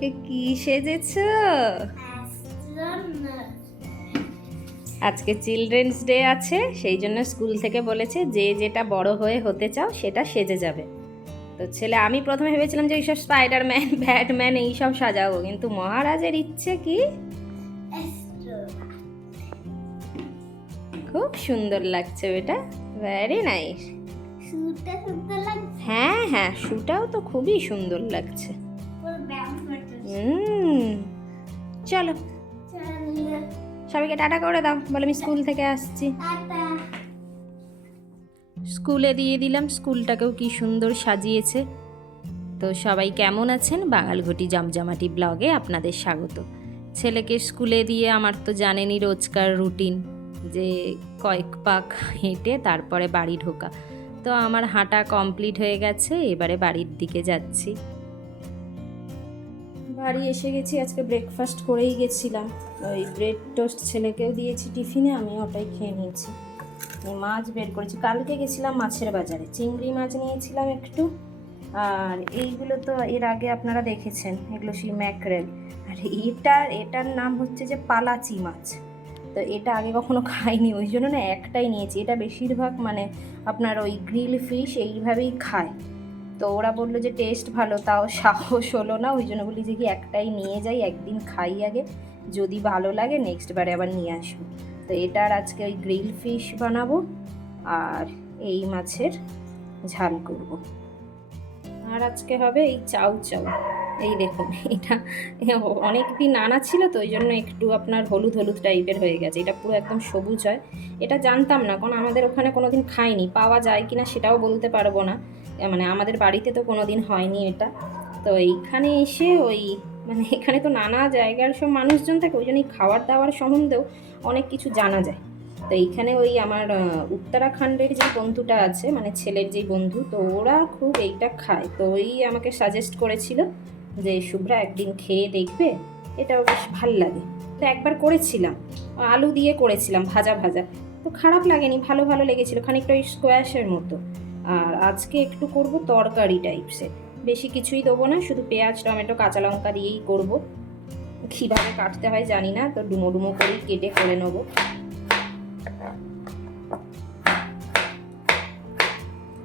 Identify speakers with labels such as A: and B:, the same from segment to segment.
A: আজকে কি সেজেছ? আজকে চিলড্রেন্স ডে আছে সেই জন্য স্কুল থেকে বলেছে যে যেটা বড় হয়ে হতে চাও সেটা সেজে যাবে। তো ছেলে আমি প্রথমে ভেবেছিলাম যে এইসব স্পাইডারম্যান ব্যাটম্যান এইসব সাজাবো কিন্তু মহারাজের ইচ্ছে কি? খুব সুন্দর লাগছে বেটা ভেরি নাইস হ্যাঁ হ্যাঁ শুটাও তো খুবই সুন্দর লাগছে। চলো। সবাইকে টাটা করে দাও। বলে আমি স্কুল থেকে আসছি। স্কুলে দিয়ে দিলাম। স্কুলটাকেও কি সুন্দর সাজিয়েছে। তো সবাই কেমন আছেন? বাঙালঘটি জমজমাটি ব্লগে আপনাদের স্বাগত। ছেলেকে স্কুলে দিয়ে আমার তো জানেনই রোজকার রুটিন যে কয়েক পাক হেঁটে তারপরে বাড়ি ঢোকা। তো আমার হাঁটা কমপ্লিট হয়ে গেছে। এবারে বাড়ির দিকে যাচ্ছি। বাড়ি এসে গেছি, আজকে ব্রেকফাস্ট করেই গেছিলাম। ওই ব্রেড টোস্ট ছেলেকেও দিয়েছি টিফিনে, আমি ওটাই খেয়ে নিয়েছি। মাছ বের করেছি। কালকে গেছিলাম মাছের বাজারে। চিংড়ি মাছ নিয়েছিলাম একটু। আর এইগুলো তো এর আগে আপনারা দেখেছেন, এগুলো সেই ম্যাকরেল। আর এটার এটার নাম হচ্ছে যে পালাচি মাছ। তো এটা আগে কখনো খাইনি, ওই জন্য না একটাই নিয়েছি। এটা বেশিরভাগ মানে আপনার ওই গ্রিল ফিশ এইভাবেই খায়। তো ওরা বলল যে টেস্ট ভালো, তাও সাহস হলো না, ওই জন্য বলি যে কি একটাই নিয়ে যাই, একদিন খাই আগে, যদি ভালো লাগে নেক্সট বারে আবার নিয়ে আসব। তো এটার আজকে ওই গ্রিল ফিশ বানাবো, আর এই মাছের ঝাল করব। আর আজকে হবে এই চাউ চাউ এই দেখুন, এটা অনেক দিন আনা ছিল তো, ওই জন্য একটু আপনার হলুদ হলুদ টাইপের হয়ে গেছে। এটা পুরো একদম সবুজ হয়। এটা জানতাম না, কারণ আমাদের ওখানে কোনো দিন খাইনি। পাওয়া যায় কিনা সেটাও বলতে পারব না। মানে আমাদের বাড়িতে তো কোনো দিন হয়নি এটা। তো এইখানে এসে ওই মানে এখানে তো নানা জায়গার সব মানুষজন থাকে, ওই জন্য খাবার দাবার সম্বন্ধেও অনেক কিছু জানা যায়। তো এইখানে ওই আমার উত্তরাখণ্ডের যে বন্ধুটা আছে মানে ছেলের যেই বন্ধু, তো ওরা খুব এইটা খায়। তো ওই আমাকে সাজেস্ট করেছিল যে শুভ্রা একদিন খেয়ে দেখবে, এটাও বেশ ভালো লাগে। তো একবার করেছিলাম, আলু দিয়ে করেছিলাম ভাজা ভাজা। তো খারাপ লাগেনি, ভালো ভালো লেগেছিল, খানিকটা ওই স্কোয়াশের মতো। আর আজকে একটু করব তরকারি টাইপসের বেশি কিছুই দেবো না, শুধু পেঁয়াজ, টমেটো, কাঁচা লঙ্কা দিয়েই করব। কীভাবে কাটতে হয় জানি না, তো ডুমো ডুমো করেই কেটে করে নেব।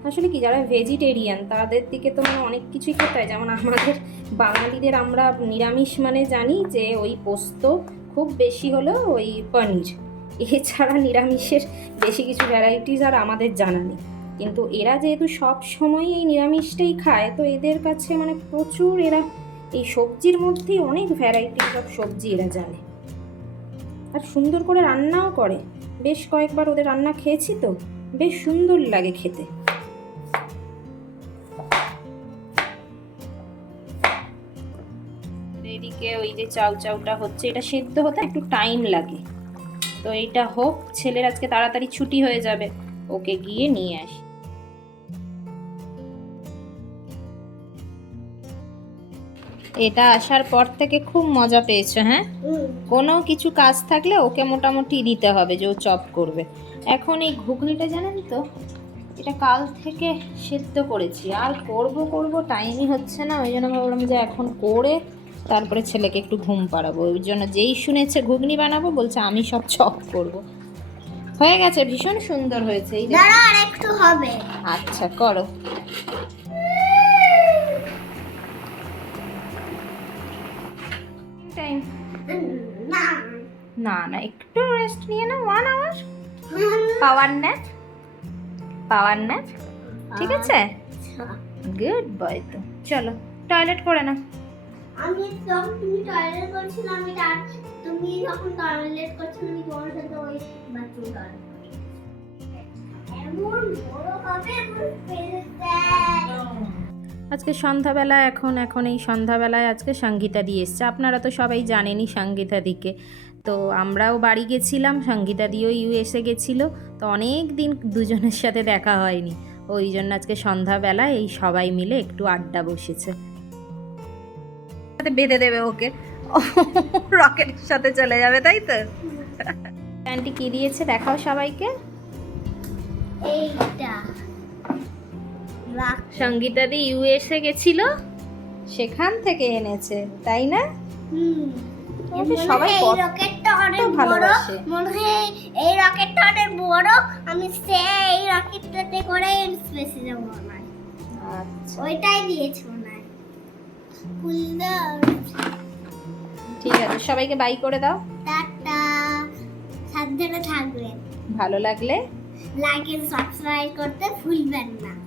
A: আসলে কি, যারা ভেজিটেরিয়ান তাদের দিকে তো মানে অনেক কিছুই খেতে হয়। যেমন আমাদের বাঙালিদের আমরা নিরামিষ মানে জানি যে ওই পোস্ত খুব বেশি হলো ওই পনির। এছাড়া নিরামিষের বেশি কিছু ভ্যারাইটিস আর আমাদের জানা নেই। কিন্তু এরা যেহেতু সব সময় এই নিরামিষটাই খায়, তো এদের কাছে মানে প্রচুর এরা এই সবজির মধ্যেই অনেক ভ্যারাইটিস অফ সবজি এরা জানে। আর সুন্দর করে রান্নাও করে। বেশ কয়েকবার ওদের রান্না খেয়েছি তো, বেশ সুন্দর লাগে খেতে। এদিকে ওই যে চাউ চাউটা হচ্ছে এটা সেদ্ধ হতে একটু টাইম লাগে। তো এইটা হোক ছেলের আজকে তাড়াতাড়ি ছুটি হয়ে যাবে ওকে গিয়ে নিয়ে আসি। এটা আসার পর থেকে খুব মজা পেয়েছ হ্যাঁ? কোনো কিছু কাজ থাকলে ওকে মোটামুটি দিতে হবে যে ও চপ করবে। এখন এই ঘুগনিটা জানেন তো এটা কাল থেকে সেদ্ধ করেছি। আর করব করব টাইমই হচ্ছে না। ওই জন্য ভাবলাম যে এখন করে তারপরে ছেলেকে একটু ঘুম পাড়াবো। ওই জন্য যেই শুনেছে ঘুগনি বানাবো বলছে আমি সব চপ করব। হয়ে গেছে ভীষণ সুন্দর হয়েছে। এই
B: আর একটু হবে।
A: আচ্ছা করো। টাইম
B: না।
A: না না একটু রেস্ট নিয়ে না one hour power nap power nap ঠিক আছে? গুড বয় তো। চলো টয়লেট করে না
B: আমি যখন তুমি টয়লেট তুমি যখন টয়লেট করছিলে, আমি তোমার সাথে ওই বাথরুম টয়লেট
A: আজকে সন্ধ্যাবেলা, এখন এখন এই সন্ধ্যাবেলায় আজকে সঙ্গীতা দিয়ে এসছে। আপনারা তো সবাই জানেনই সঙ্গীতা দিকে। তো আমরাও বাড়ি গেছিলাম, সঙ্গীতা দিয়েও ইউএসএ গেছিল। তো অনেক দিন দুজনের সাথে দেখা হয়নি। ওই জন্য আজকে সন্ধ্যাবেলায় এই সবাই মিলে একটু আড্ডা বসেছে। বেঁধে দেবে ওকে। রকেটের সাথে চলে যাবে তাই তো? আন্টি কি দিয়েছে দেখাও সবাইকে।
B: এইটা।
A: সঙ্গীতা দি ইউএসএ গেছিল? সেখান থেকে এনেছে তাই না? সবাই
B: এই রকেটটা অনেক বড়। মনে হয় এই রকেটটা অনেক বড়। আমি সেই রকেটটাতে করে স্পেসে যাব মনে
A: আচ্ছা।
B: ওইটাই দিয়েছে
A: ঠিক আছে সবাইকে বাই করে দাও।
B: টাটা। সাবধানে থাকবেন।
A: ভালো লাগলে।
B: লাইক এন্ড সাবস্ক্রাইব করতে ভুলবেন না।